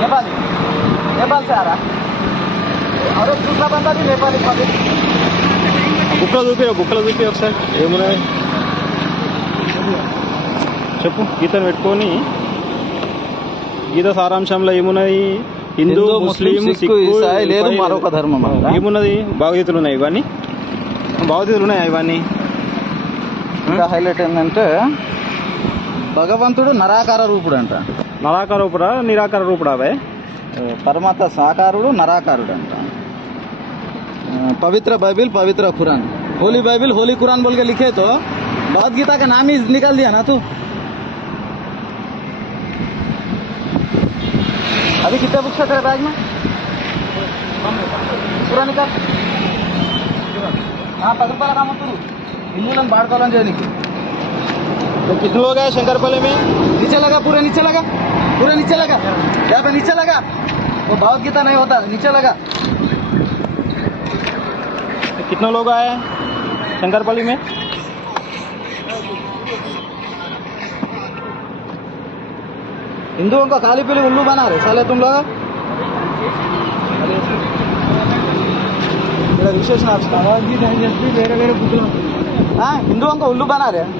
नेपाली नेपाल से आ रहा और दूसरा बंदा भी नेपाली బుక్కలు చూపి ఒకసారి ఏమున్నాయి చెప్పు. గీతను పెట్టుకొని గీత సారాంశంలో ఏమున్నది? హిందూ, ముస్లిం, సిక్కు, లేదు మరొక ధర్మం ఏమున్నది? భావగీతలు ఉన్నాయి. ఇవన్నీ భావగీతలు ఉన్నాయి. ఇవన్నీ ఇంకా హైలైట్ ఏంటంటే భగవంతుడు నరాకార రూపుడు అంట. నరాకార రూపుడా నిరాకార రూపుడా? అవే పరమాత్మ సాకారుడు నరాకారుడు అంట. पवित्र बाइबिल पवित्र कुरान होली बाइबिल होली कुरान बोल के लिखे तो भगवद गीता का नाम ही निकाल दिया ना तू. अभी कितने बुक्स है तेरे बैग में? पूरा निकाल. हाँ 10 रुपये लगा मत हिंदू बाढ़ कॉलोन जाने की. तो कितने लोग हैं शंकरपल्ली में? नीचे लगा, पूरे नीचे लगा, पूरे नीचे लगा, यहाँ पे नीचे लगा. वो भगवद गीता नहीं होता, नीचे लगा. कितने लोग आए शंकरपल्ली में? हिंदुओं को खाली पीली उल्लू बना रहे साले तुम लोग. विशेष हाँ, हिंदुओं को उल्लू बना रहे.